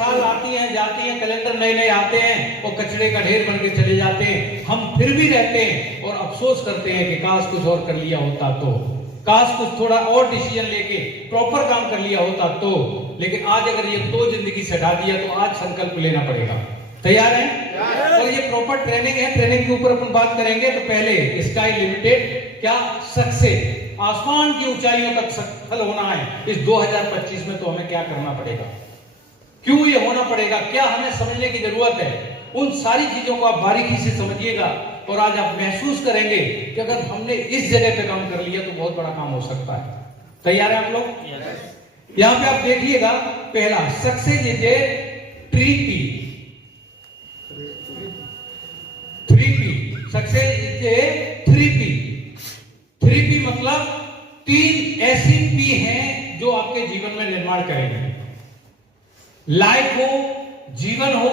साल आती हैं जाती हैं, कैलेंडर नए नए आते हैं और कचरे का ढेर बन के चले जाते हैं। हम फिर भी रहते हैं और अफसोस करते हैं कि काश कुछ और कर लिया होता तो, काश कुछ थोड़ा और डिसीजन लेके प्रॉपर काम कर लिया होता तो। लेकिन आज अगर ये तो जिंदगी से हटा दिया तो आज संकल्प लेना पड़ेगा। तैयार हैं? और ये प्रॉपर ट्रेनिंग है, ट्रेनिंग के ऊपर अपन बात करेंगे। तो पहले स्काई लिमिटेड क्या सक्सेस, आसमान की ऊंचाइयों तक सफल होना है इस 2025 में, तो हमें क्या करना पड़ेगा, क्यों ये होना पड़ेगा, क्या हमें समझने की जरूरत है, उन सारी चीजों को आप बारीकी से समझिएगा। और आज आप महसूस करेंगे कि अगर हमने इस जगह पे काम कर लिया तो बहुत बड़ा काम हो सकता है। तैयार है आप लोग? यहां पे आप देखिएगा, पहला success is a 3P, 3P, success is a 3P। 3P मतलब 3 ऐसी P हैं जो आपके जीवन में निर्माण करेंगे। लाइफ हो, जीवन हो,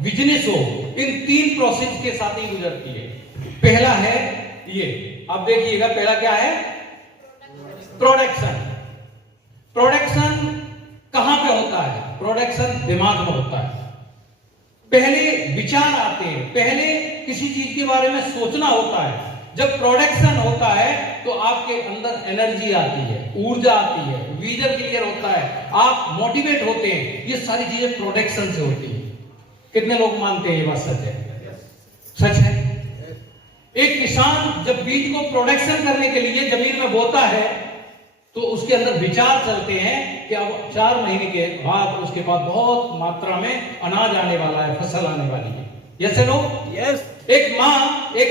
बिजनेस हो, इन 3 प्रोसेस के साथ ही गुजरती है। पहला है ये, आप देखिएगा, पहला क्या है? प्रोडक्शन। प्रोडक्शन कहां पे होता है? प्रोडक्शन दिमाग में होता है। पहले विचार आते हैं, पहले किसी चीज के बारे में सोचना होता है। जब प्रोडक्शन होता है तो आपके अंदर एनर्जी आती है, ऊर्जा आती है, विजन क्लियर होता है, आप मोटिवेट होते हैं। ये सारी चीजें प्रोडक्शन से होती है। कितने लोग मानते हैं ये बात सच है? सच है। एक किसान जब बीज को प्रोडक्शन करने के लिए जमीन में बोता है तो उसके अंदर विचार चलते हैं कि अब 4 महीने के बाद उसके बाद बहुत मात्रा में अनाज आने वाला है, फसल आने वाली है। Yes no? यस। एक माँ, एक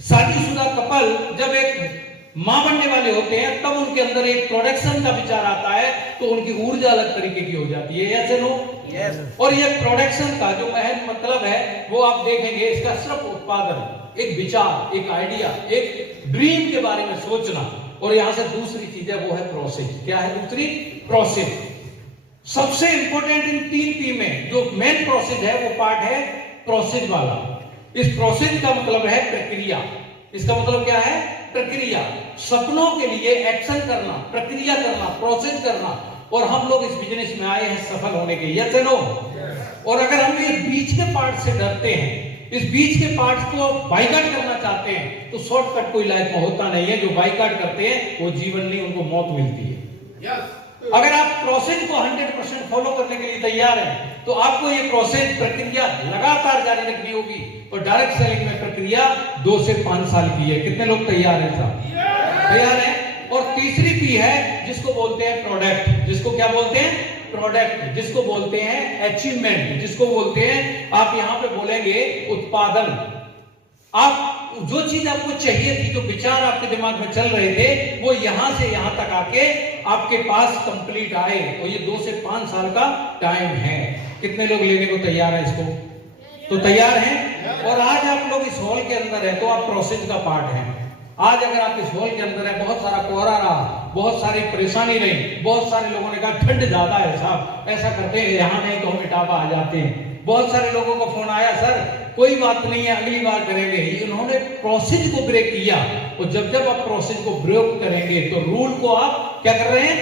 शादीशुदा कपल जब एक मां बनने वाले होते हैं तब उनके अंदर एक प्रोडक्शन का विचार आता है तो उनकी ऊर्जा अलग तरीके की हो जाती है। Yes no? यस। और ये प्रोडक्शन का जो महज मतलब है वो आप देखेंगे, इसका सिर्फ उत्पादन, एक विचार, एक आइडिया, एक ड्रीम के बारे में सोचना। और यहां से दूसरी चीज है वो है प्रोसेस। क्या है दूसरी? प्रोसेस। सबसे इंपॉर्टेंट इन 3P में जो मेन प्रोसेस है वो पार्ट है प्रोसेस वाला। इस प्रोसेस का मतलब है प्रक्रिया। इसका मतलब क्या है? प्रक्रिया। सपनों के लिए एक्शन करना, प्रक्रिया करना, प्रोसेस करना। और हम लोग इस बिजनेस में आए हैं सफल होने के। Yes no? और अगर हम ये बीच के पार्ट से डरते हैं, इस बीच के पार्ट को बाइकाट करना चाहते हैं, तो शॉर्टकट कोई लाइफ में होता नहीं है। जो बाइकाट करते हैं वो जीवन नहीं, उनको मौत मिलती है। अगर आप प्रोसेस को 100% फॉलो करने के लिए तैयार हैं तो आपको ये प्रोसेस, प्रक्रिया लगातार जारी रखनी होगी। और डायरेक्ट सेलिंग में प्रक्रिया 2 से 5 साल की है। कितने लोग तैयार हैं साहब? तैयार हैं। और तीसरी P है जिसको बोलते हैं प्रोडक्ट। जिसको क्या बोलते हैं? प्रोडक्ट। जिसको बोलते हैं अचीवमेंट, जिसको बोलते हैं, आप यहां पे बोलेंगे उत्पादन। आप जो चीज आपको चाहिए थी, जो विचार आपके दिमाग में चल रहे थे, वो यहां से यहां तक आके आपके पास कंप्लीट आए। और ये 2 से 5 साल का टाइम है। कितने लोग लेने को तैयार है इसको? तो तैयार हैं। और आज आप लोग इस हॉल के अंदर है तो आप प्रोसेस का पार्ट है। आज अगर आप इस हॉल के अंदर है, बहुत सारा कोहरा रहा, बहुत सारी परेशानी रही, बहुत सारे लोगों ने कहा ठंड ज्यादा है साहब, ऐसा करते हैं यहां नहीं तो हम इटावा आ जाते हैं। बहुत सारे लोगों को फोन आया, सर कोई बात नहीं है अगली बार करेंगे। इन्होंने प्रोसेस को ब्रेक किया। और जब जब आप प्रोसेस को ब्रेक करेंगे तो रूल को आप क्या कर रहे हैं?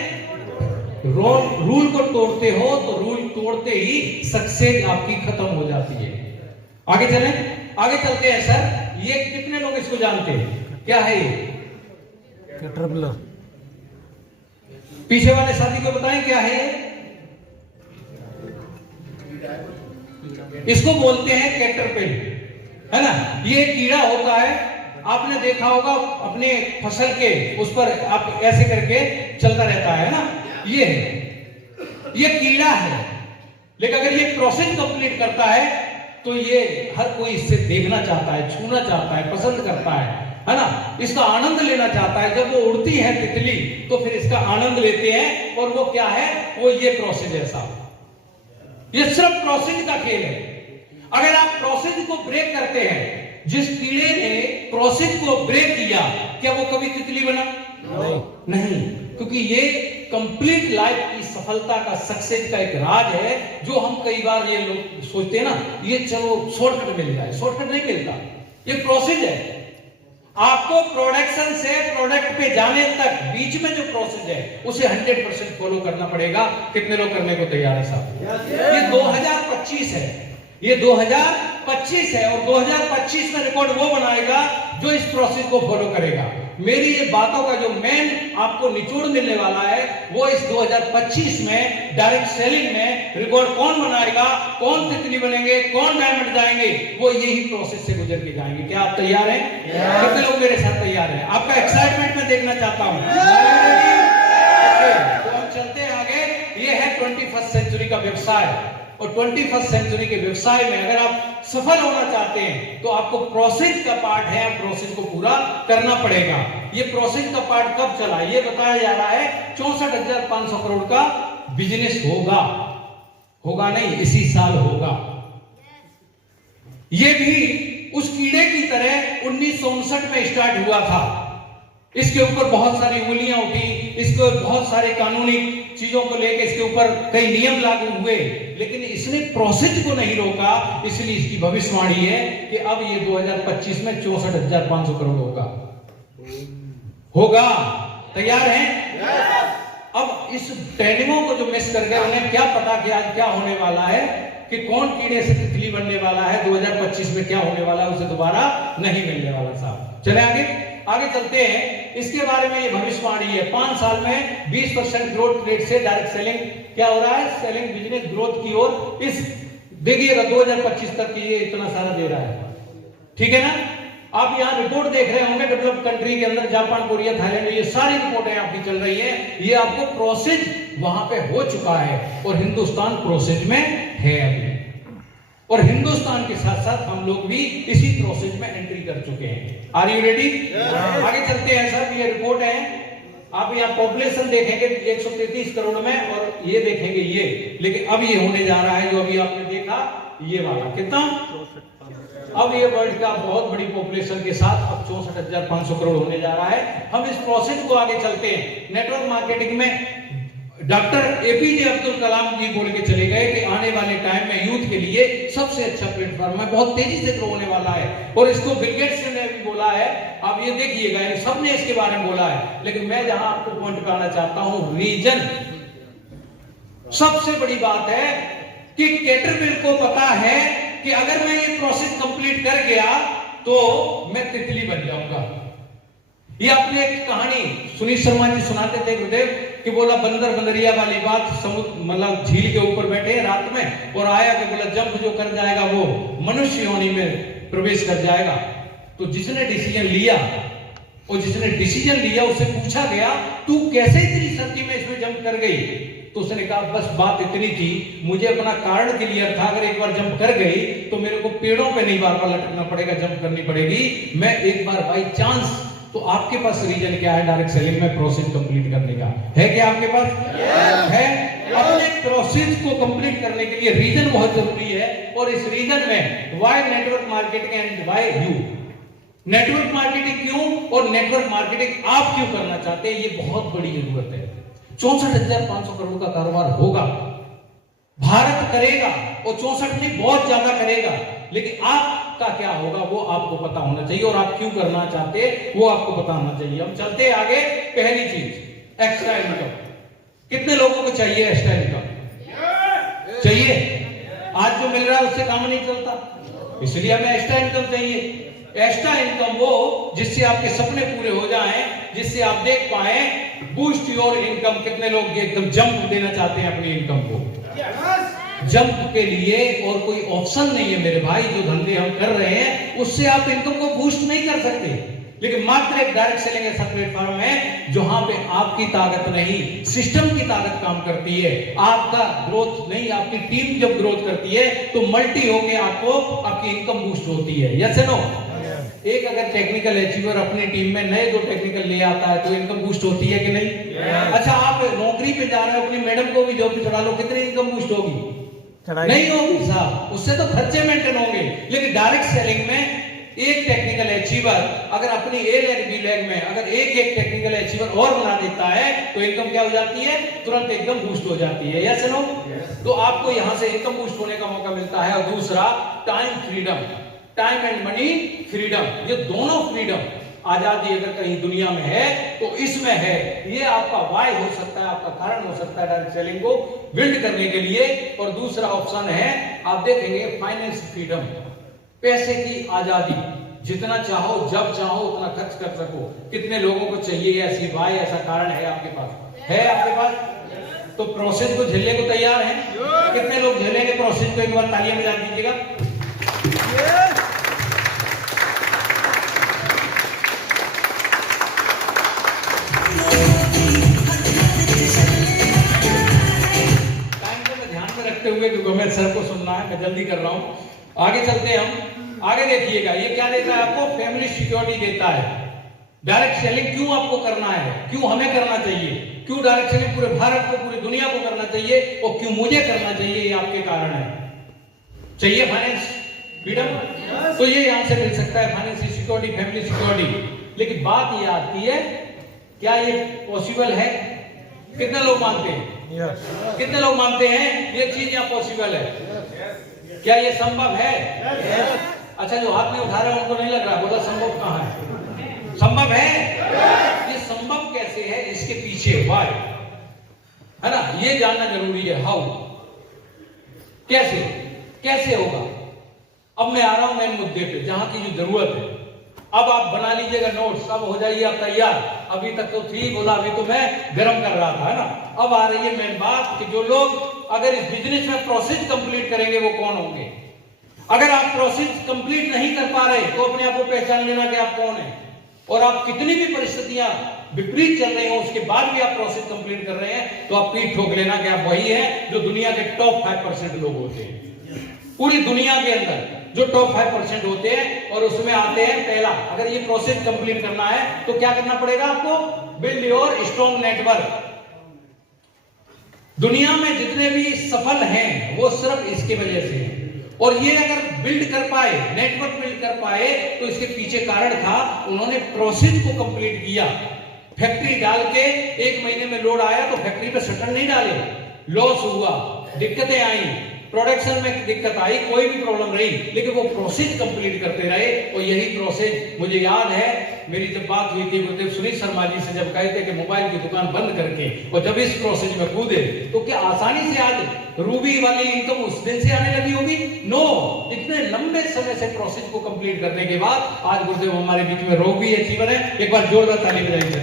रूल को तोड़ते हो तो रूल तोड़ते ही सक्सेस आपकी खत्म हो जाती है। आगे चलें, आगे चलते हैं। सर ये कितने लोग इसको जानते हैं? क्या है ये? कैटरपिलर। पीछे वाले साथी को बताएं क्या है ये? इसको बोलते हैं कैटरपिलर, है ना? ये कीड़ा होता है, आपने देखा होगा अपने फसल के उस पर आप ऐसे करके चलता रहता है ना, ये कीड़ा है। लेकिन अगर ये प्रोसेस कंप्लीट करता है तो ये हर कोई इससे देखना चाहता है, छूना चाहता है, पसंद करता है ना? इसका आनंद लेना चाहता है। जब वो उड़ती है तितली तो फिर इसका आनंद लेते हैं। और वो क्या है? वो ये प्रोसेस है साहब। ये सिर्फ प्रोसेस का खेल है। अगर आप प्रोसेस को ब्रेक करते हैं, जिस कीड़े ने प्रोसेस को ब्रेक किया, क्या वो कभी तितली बना? नहीं। क्योंकि ये कंप्लीट लाइफ की सफलता का, सक्सेस का एक राज है जो हम कई बार ये लोग सोचते हैं ना, ये चलो शॉर्टकट मिल जाए। शॉर्टकट नहीं मिलता, ये प्रोसेस है। आपको प्रोडक्शन से प्रोडक्ट पे जाने तक बीच में जो प्रोसेस है उसे 100% फॉलो करना पड़ेगा। कितने लोग करने को तैयार है साहब? ये 2025 है, ये 2025 है और 2025 में रिकॉर्ड वो बनाएगा जो इस प्रोसेस को फॉलो करेगा। मेरी ये बातों का जो मेन आपको निचोड़ मिलने वाला है वो इस 2025 में डायरेक्ट सेलिंग में रिकॉर्ड कौन बनाएगा, कौन तितली बनेंगे, कौन डायमंड जाएंगे, वो यही प्रोसेस से गुजर के जाएंगे। क्या आप तैयार हैं? कितने लोग मेरे साथ तैयार हैं? आपका एक्साइटमेंट मैं देखना चाहता हूं। तो हम चलते हैं आगे। ये है 21st सेंचुरी का व्यवसाय और 21st सेंचुरी के व्यवसाय में अगर आप सफल होना चाहते हैं तो आपको प्रोसेस का पार्ट है, प्रोसेस को पूरा करना पड़ेगा। ये प्रोसेस का पार्ट कब चला? ये बताया जा रहा है 64,500 करोड़ का बिजनेस होगा, होगा नहीं, इसी साल होगा। ये भी उस कीड़े की तरह 1959 में स्टार्ट हुआ था। इसके ऊपर बहुत सारी उंगलियां उठी, इसके बहुत सारे कानूनी चीजों को लेकर इसके ऊपर कई नियम लागू हुए, लेकिन इसने प्रोसेस को नहीं रोका। इसलिए इसकी भविष्यवाणी है कि अब ये 2025 में 64,500 करोड़ होगा, होगा। तैयार हैं? अब इस ट्रेनिंगों को जो मिस कर गए उन्हें क्या पता कि आज क्या होने वाला है, कि कौन कीड़े से तितली बनने वाला है, 2025 में क्या होने वाला है, उसे दोबारा नहीं मिलने वाला साहब। चले आगे चलते हैं। इसके बारे में ये भविष्यवाणी है 5 साल में 20% ग्रोथ रेट से डायरेक्ट सेलिंग क्या हो रहा है, सेलिंग बिजनेस ग्रोथ की ओर। इस देखिएगा 2025 तक ये इतना सारा दे रहा है, ठीक है ना। आप यहाँ रिपोर्ट देख रहे होंगे डेवलप्ड कंट्री के अंदर, जापान, कोरिया, थाईलैंड, ये सारी रिपोर्टें आपकी चल रही है। ये आपको प्रोसेस वहां पे हो चुका है और हिंदुस्तान प्रोसेस में है अभी, और हिंदुस्तान के साथ साथ हम लोग भी इसी प्रोसेस में एंट्री कर चुके हैं। Are you ready? आगे चलते हैं सर। ये रिपोर्ट है, आप यहाँ पॉपुलेशन देखेंगे 133 करोड़ में और ये देखेंगे ये, लेकिन अब ये होने जा रहा है जो अभी आपने देखा ये वाला कितना, अब ये वर्ल्ड का बहुत बड़ी पॉपुलेशन के साथ अब 64,500 करोड़ होने जा रहा है। हम इस प्रोसेस को आगे चलते हैं। नेटवर्क मार्केटिंग में डॉक्टर एपीजे अब्दुल कलाम जी बोल के चले गए कि आने वाले टाइम में यूथ के लिए सबसे अच्छा प्लेटफॉर्म है, बहुत तेजी से ग्रो होने वाला है, और इसको बिल गेट्स ने भी बोला है। अब ये देखिएगा, सबने इसके बारे में बोला है, लेकिन मैं जहां आपको पॉइंट करना चाहता हूं, रीजन सबसे बड़ी बात है कि कैटरपिलर को पता है कि अगर मैं ये प्रोसेस कंप्लीट कर गया तो मैं तितली बन जाऊंगा। ये आपने एक कहानी सुनील शर्मा जी सुनाते थे गुरुदेव कि बोला बंदर बंदरिया वाली बात, समुद्र मतलब झील के ऊपर बैठे रात में और आया कि बोला जंप जो कर जाएगा वो मनुष्य योनि में प्रवेश कर जाएगा। तो जिसने डिसीजन लिया और जिसने डिसीजन लिया उससे पूछा गया तू कैसे इतनी सर्दी में इसमें जंप कर गई, तो उसने कहा बस बात इतनी थी, मुझे अपना कारण क्लियर था, अगर एक बार जंप कर गई तो मेरे को पेड़ों पे नहीं बार बार लटकना पड़ेगा, जंप करनी पड़ेगी, मैं एक बार बाई चांस। तो आपके पास रीजन क्या है डायरेक्ट सेलिंग में प्रोसेस कंप्लीट करने का? है क्या आपके पास? है। अपने प्रोसेस को कंप्लीट करने के लिए रीजन बहुत जरूरी है, और इस रीजन में why network marketing and why you, network marketing क्यों और नेटवर्क मार्केटिंग आप क्यों करना चाहते हैं, ये बहुत बड़ी जरूरत है। 64,500 करोड़ का कारोबार होगा, भारत करेगा, और 64 नहीं बहुत ज्यादा करेगा, लेकिन आपका क्या होगा वो आपको पता होना चाहिए, और आप क्यों करना चाहते हैं वो आपको पता होना चाहिए। हम चलते हैं आगे। पहली चीज एक्स्ट्रा इनकम। कितने लोगों को चाहिए एक्स्ट्रा इनकम? चाहिए। आज जो मिल रहा है उससे काम नहीं चलता, इसलिए हमें एक्स्ट्रा इनकम चाहिए। एक्स्ट्रा इनकम वो जिससे आपके सपने पूरे हो जाएं, जिससे आप देख पाए, बूस्ट योर इनकम। कितने लोग एकदम जंप देना चाहते हैं अपनी इनकम को? जंप के लिए और कोई ऑप्शन नहीं है मेरे भाई। जो धंधे हम कर रहे हैं उससे आप इनकम को बूस्ट नहीं कर सकते, लेकिन मात्र एक डायरेक्ट सेलिंग ऐसा प्लेटफॉर्म है जहां पे आपकी ताकत नहीं सिस्टम की ताकत काम करती है। आपका ग्रोथ नहीं, आपकी टीम जब ग्रोथ करती है तो मल्टी होके आपको आपकी इनकम बूस्ट होती है। Yes no? एक अगर टेक्निकल अचीवर अपनी टीम में नए जो टेक्निकल ले आता है तो इनकम बूस्ट होती है कि नहीं? अच्छा, आप नौकरी पे जा रहे हो, अपनी मैडम को भी जॉब पे चढ़ा लो, कितनी इनकम बूस्ट होगी? नहीं होगी साहब, उससे तो खर्चे मेंटेन होंगे। लेकिन डायरेक्ट सेलिंग में एक टेक्निकल अचीवर अगर अपनी ए लेग बी लेग में अगर एक टेक्निकल अचीवर और बना देता है तो इनकम क्या हो जाती है? तुरंत एकदम बूस्ट हो जाती है। Yes no? तो आपको यहां से इनकम बूस्ट होने का मौका मिलता है। और दूसरा time freedom, time and money freedom, ये दोनों फ्रीडम आजादी अगर कहीं दुनिया में है तो इसमें है। ये आपका वाई हो सकता है, आपका कारण हो सकता है डायरेक्ट सेलिंग को बिल्ड करने के लिए। और दूसरा ऑप्शन है, आप देखेंगे फाइनेंस फ्रीडम, पैसे की आजादी, जितना चाहो जब चाहो उतना खर्च कर सको। कितने लोगों को चाहिए ऐसी वाई, ऐसा कारण है आपके पास? है आपके पास? तो प्रोसेस को झेलने को तैयार हैं? कितने लोग झेलेंगे प्रोसेस को? एक बार तालियां बजा दीजिएगा। टाइम को मैं ध्यान में रखते हुए, क्योंकि मैं सर को सुनना है, मैं जल्दी कर रहा हूं। आगे चलते हैं हम। आगे देखिएगा, ये क्या देता है आपको? फैमिली सिक्योरिटी देता है। डायरेक्ट सेलिंग क्यों आपको करना है, क्यों हमें करना चाहिए, क्यों डायरेक्ट सेलिंग पूरे भारत को, पूरी दुनिया को करना चाहिए, और क्यों मुझे करना चाहिए? ये आपके कारण है। चाहिए फाइनेंस फ्रीडम, तो ये यहां से मिल सकता है, फाइनेंशियल सिक्योरिटी, फैमिली सिक्योरिटी। लेकिन बात ये आती है, क्या ये पॉसिबल है? कितने लोग मानते हैं? कितने लोग मानते हैं ये चीज यहाँ पॉसिबल है? क्या ये संभव है? अच्छा, जो हाथ में उठा रहे हैं उनको नहीं लग रहा, बोला संभव कहाँ है? संभव है। ये संभव कैसे है, इसके पीछे व्हाई है ना, ये जानना जरूरी है। हाउ, कैसे, कैसे होगा? अब मैं आ रहा हूं मेन मुद्दे पे, जहां की जो जरूरत है। अब आप बना लीजिएगा नोट्स, अब हो जाइए आप तैयार। अभी तक तो थी, बोला अभी तो मैं गर्म कर रहा था, है ना। अब आ रही है मेन बात कि जो लोग अगर इस बिजनेस में प्रोसेस कंप्लीट करेंगे वो कौन होंगे। अगर आप प्रोसेस कंप्लीट नहीं कर पा रहे तो अपने आप को पहचान लेना कि आप कौन है। और आप कितनी भी परिस्थितियां विपरीत चल रही हो उसके बाद भी आप प्रोसेस कंप्लीट कर रहे हैं, तो आप पीठ ठोक लेना कि आप वही हैं जो दुनिया के टॉप 5% लोग होते हैं। पूरी दुनिया के अंदर जो टॉप 5% होते हैं, और उसमें आते हैं पहला। अगर ये प्रोसेस कंप्लीट करना है तो क्या करना पड़ेगा आपको? Build your strong network. दुनिया में जितने भी सफल हैं वो सिर्फ इसके वजह से हैं। और ये अगर बिल्ड कर पाए, नेटवर्क बिल्ड कर पाए, तो इसके पीछे कारण था, उन्होंने प्रोसेस को कंप्लीट किया। फैक्ट्री डाल के 1 महीने में लोड आया तो फैक्ट्री पे शटर नहीं डाले, लॉस हुआ, दिक्कतें आई, प्रोडक्शन में दिक्कत आई, कोई भी प्रॉब्लम रही, लेकिन वो प्रोसेस कंप्लीट करते रहे। और यही प्रोसेस मुझे याद है, मेरी जब बात हुई थी गुरुदेव सुनील शर्मा जी से, जब कहे थे कि मोबाइल की दुकान बंद करके और जब इस प्रोसेस में कूदे, तो क्या आसानी से आज रूबी वाली इनकम उस दिन से आने लगी होगी? नो, इतने लंबे समय से प्रोसेस को कंप्लीट करने के बाद आज गुरुदेव हमारे बीच में रूबी अचीवर है। एक बार जोरदार ताली बजाइए।